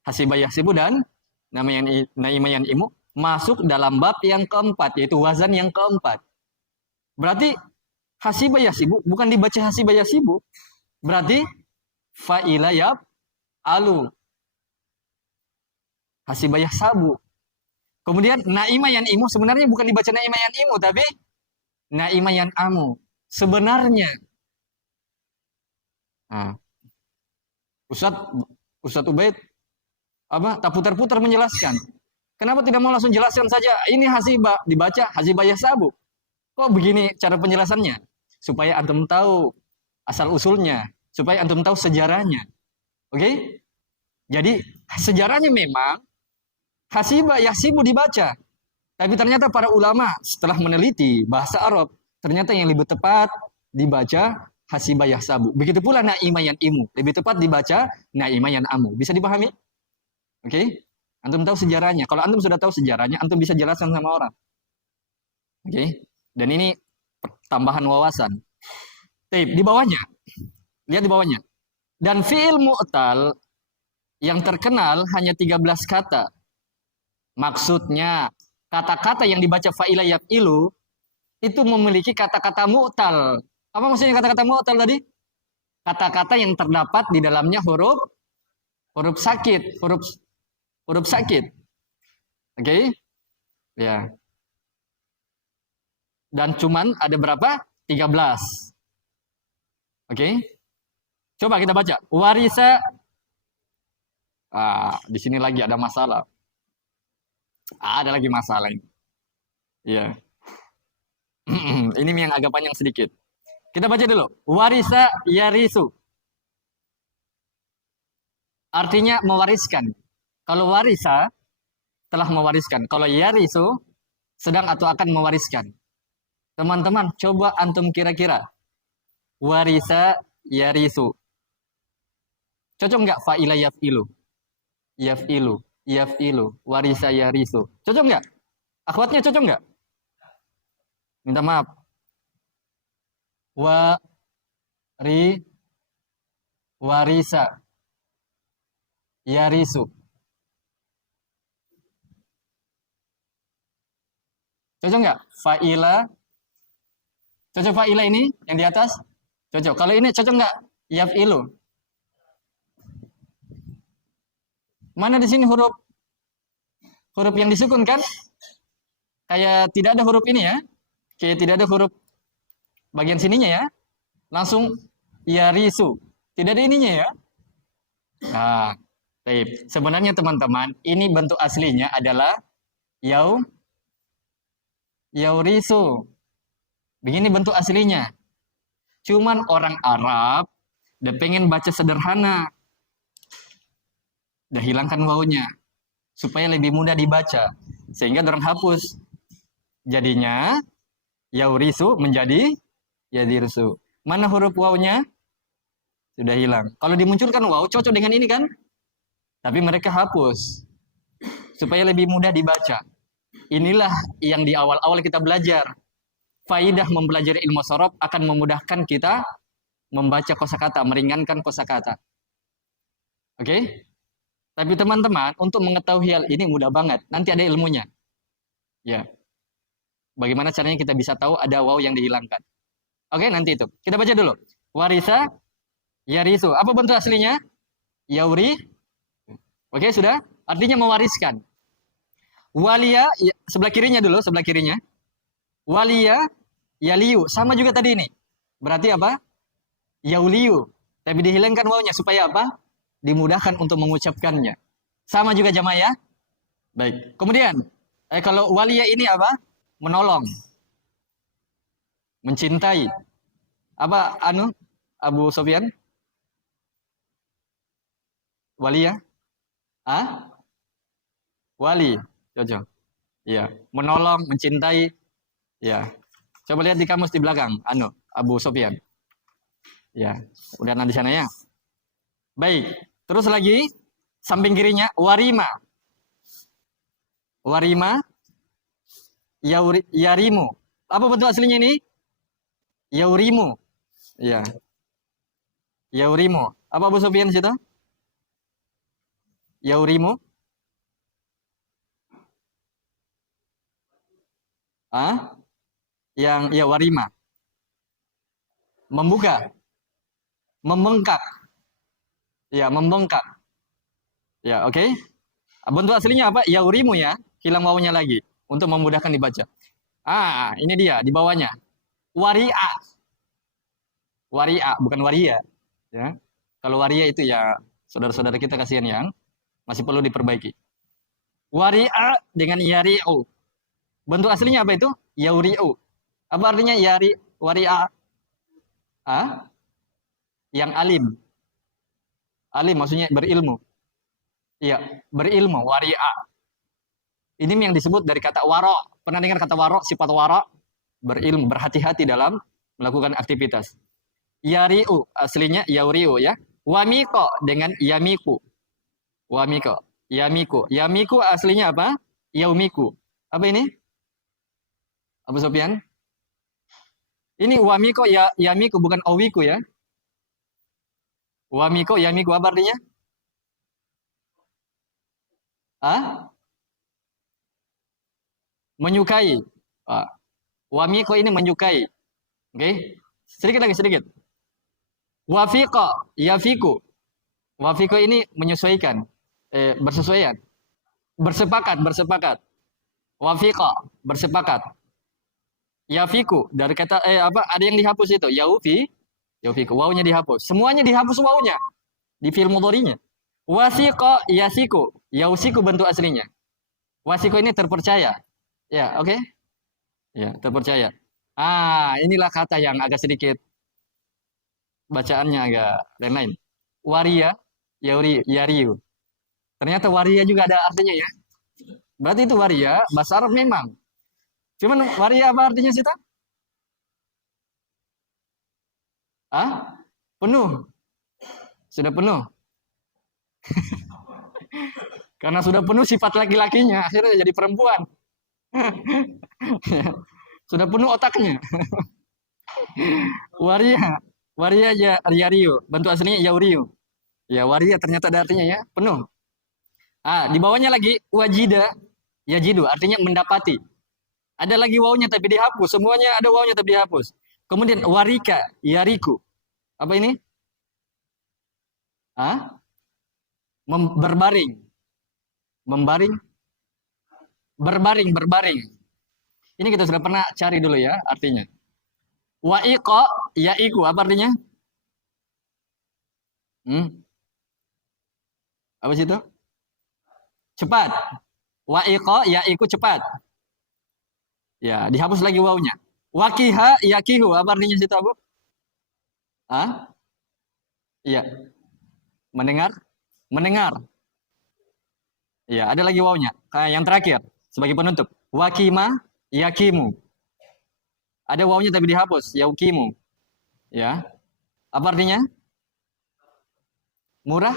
Hasiba yahsibu dan naima yan'imu masuk dalam bab yang keempat, yaitu wazan yang keempat. Berarti hasiba yahsibu bukan dibaca hasiba yahsibu. Berarti fa'ila yaf'alu. Hasiba yahsabu. Kemudian naima yan'imu sebenarnya bukan dibaca naima yan'imu tapi naima yan'amu. Sebenarnya. Nah, Ustadz Ubaid tak putar-putar menjelaskan. Kenapa tidak mau langsung jelaskan saja ini hasiba dibaca hasiba yahsabu? Kok begini cara penjelasannya? Supaya antum tahu asal usulnya, supaya antum tahu sejarahnya. Oke? Jadi sejarahnya memang hasiba yahsibu dibaca. Tapi ternyata para ulama setelah meneliti bahasa Arab, ternyata yang lebih tepat dibaca hasiba yahsabu. Begitu pula naima yan'imu, lebih tepat dibaca naima yan'amu. Bisa dipahami? Oke? Antum tahu sejarahnya. Kalau antum sudah tahu sejarahnya, antum bisa jelaskan sama orang. Oke? Dan ini tambahan wawasan. Di bawahnya. Lihat di bawahnya. Dan fi'il mu'tal yang terkenal hanya 13 kata. Maksudnya, kata-kata yang dibaca fa'ila yaf'ilu itu memiliki kata-kata mu'tal. Apa maksudnya kata-kata mu'tal tadi? Kata-kata yang terdapat di dalamnya huruf sakit, huruf sakit. Oke? Ya. Dan cuman ada berapa? 13. Oke? Coba kita baca. Warisa. Di sini lagi ada masalah. Ada lagi masalah ini. Ya. Ini yang agak panjang sedikit. Kita baca dulu. Warisa yarisu. Artinya mewariskan. Kalau warisa telah mewariskan. Kalau yarisu sedang atau akan mewariskan. Teman-teman, coba antum kira-kira. Warisa yarisu. Cocok nggak fa'ila yaf'ilu? Yaf'ilu. Warisa yarisu. Cocok nggak? Akhwatnya cocok nggak? Minta maaf. Warisa yarisu. Cocok nggak? Fa'ila. Cocok fa'ila ini yang di atas? Cocok. Kalau ini cocok nggak? Yaf'ilu. Mana di sini huruf yang disukun kan? Kayak tidak ada huruf ini ya. Kayak tidak ada huruf bagian sininya ya. Langsung yarisu. Tidak ada ininya ya. Nah, baik. Sebenarnya teman-teman, ini bentuk aslinya adalah yaurisu. Begini bentuk aslinya. Cuman orang Arab udah pengen baca sederhana. Udah hilangkan wawunya supaya lebih mudah dibaca. Sehingga orang hapus. Jadinya yaurisu menjadi yadirsu. Mana huruf wawunya? Sudah hilang. Kalau dimunculkan waw cocok dengan ini kan? Tapi mereka hapus supaya lebih mudah dibaca. Inilah yang di awal-awal kita belajar. Faidah mempelajari ilmu sorof akan memudahkan kita membaca kosakata, meringankan kosakata. Oke? Tapi teman-teman, untuk mengetahui hal ini mudah banget. Nanti ada ilmunya. Ya. Bagaimana caranya kita bisa tahu ada waw yang dihilangkan. Oke, nanti itu. Kita baca dulu. Warisa, yarisu. Apa bentuk aslinya? Yauri. Oke, sudah? Artinya mewariskan. Walia, ya, sebelah kirinya dulu, sebelah kirinya. Walia, yaliu. Sama juga tadi ini. Berarti apa? Yauliu. Tapi dihilangkan wawnya supaya apa? Dimudahkan untuk mengucapkannya. Sama juga jamaah ya. Baik. Kemudian, kalau walia ini apa? Menolong. Mencintai. Apa Abu Sofyan? Walia? Ah? Wali. Cocok. Ya, menolong, mencintai. Ya. Coba lihat di kamus di belakang, Abu Sofyan. Ya, udah di sana ya. Baik. Terus lagi samping kirinya warima. Warima yarimu. Apa bentuk aslinya ini? Yaurimu. Ya. Yaurimu. Apa Abu Sofyan situ? Yaurimu. Yang ya warima. Membuka. Membengkak. Ya, membengkak. Ya, oke. Bentuk aslinya apa? Yaurimu ya. Hilang wawunya lagi untuk memudahkan dibaca. Ini dia di bawahnya. Waria. Waria, bukan waria. Ya. Kalau waria itu ya saudara-saudara kita kasihan yang masih perlu diperbaiki. Waria dengan yari'u. Bentuk aslinya apa itu? Yauri'u. Apa artinya waria? Yang alim. Alim maksudnya berilmu. Iya, berilmu, waria. Ini yang disebut dari kata waro. Pernah dengar kata waro, sifat waro? Berilmu, berhati-hati dalam melakukan aktivitas. Yari'u, aslinya yauri'u ya. Wamiko dengan yamiku. Wamiko, yamiku. Yamiku aslinya apa? Yaumiku. Apa ini? Abu Sofyan? Ini wamiko ya yamiku bukan owiku ya. Wamiko yamiku apa artinya? Menyukai. Wamiko ini menyukai. Oke. Sedikit lagi sedikit. Wafiqo yafiku. Wafiqo ini menyesuaikan. Bersesuaian. Bersepakat. Wafiqo bersepakat. Yafiku dari kata ada yang dihapus itu. Yafiku. Wawunya dihapus. Semuanya dihapus wawunya di fi'il mudhari'nya. Wasiqo yasiku. Yausiku bentuk aslinya. Wasiko ini terpercaya. Ya, oke. Ya, terpercaya. Inilah kata yang agak sedikit bacaannya agak lain-lain. Waria, yariu. Ternyata waria juga ada artinya ya. Berarti itu waria, bahasa Arab memang. Cuman waria apa artinya sih, Penuh. Sudah penuh. Karena sudah penuh sifat laki-lakinya, akhirnya jadi perempuan. Sudah penuh otaknya. Waria yariu. Bentuk aslinya yauriu. Ya, waria ternyata ada artinya ya, penuh. Di bawahnya lagi wajida yajidu, artinya mendapati. Ada lagi wawunya tapi dihapus, semuanya ada wawunya tapi dihapus. Kemudian warika yariku. Apa ini? Berbaring. Membaring. Berbaring. Ini kita sudah pernah cari dulu ya artinya. Wa'iqo ya'iku, apa artinya? Apa sih itu? Cepat. Wa'iqo ya'iku cepat. Ya, dihapus lagi wawunya. Wakiha yakihu, apa artinya situ Abu? Iya. Mendengar. Ya, ada lagi wawunya. Yang terakhir sebagai penutup. Wakima yakimu. Ada wawunya tapi dihapus. Yaukimu. Ya. Apa artinya? Murah?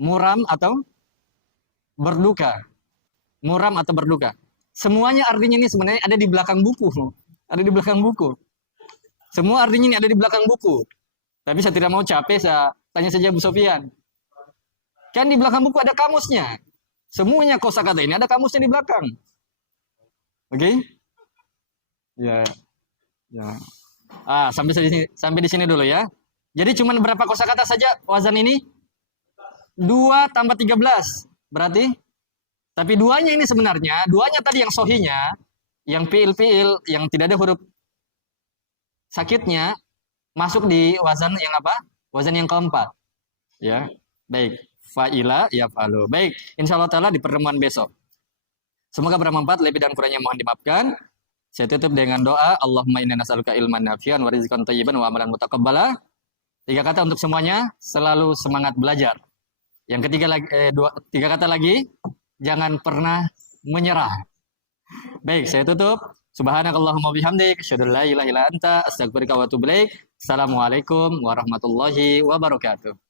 Muram atau berduka? muram atau berduka. Semuanya artinya ini sebenarnya ada di belakang buku. Ada di belakang buku. Semua artinya ini ada di belakang buku. Tapi saya tidak mau capek, saya tanya saja Bu Sofian. Kan di belakang buku ada kamusnya. Semuanya kosakata ini ada kamusnya di belakang. Oke? Okay? Ya. Ya. Sampai di sini dulu ya. Jadi cuma berapa kosakata saja wazan ini? 2 tambah 13. Berarti? Tapi duanya ini sebenarnya, duanya tadi yang sohinya, yang fiil-fiil, yang tidak ada huruf sakitnya, masuk di wazan yang apa? Wazan yang keempat. Ya, baik. Fa'ila, ya fa'alu. Baik, insya Allah ta'ala di pertemuan besok. Semoga bermanfaat, lebih dan kurangnya mohon dimaafkan. Saya tutup dengan doa, Allahumma inna nas'aluka ilman nafi'an wa rizqan thayyiban wa amalan mutaqabbala. 3 kata untuk semuanya, selalu semangat belajar. Yang ketiga lagi, 3 kata lagi, jangan pernah menyerah. Baik, saya tutup. Subhanakallahumma bihamdik, asyhadu an la ilaha illa anta, astaghfiruka wa atubu ilaik. Assalamualaikum warahmatullahi wabarakatuh.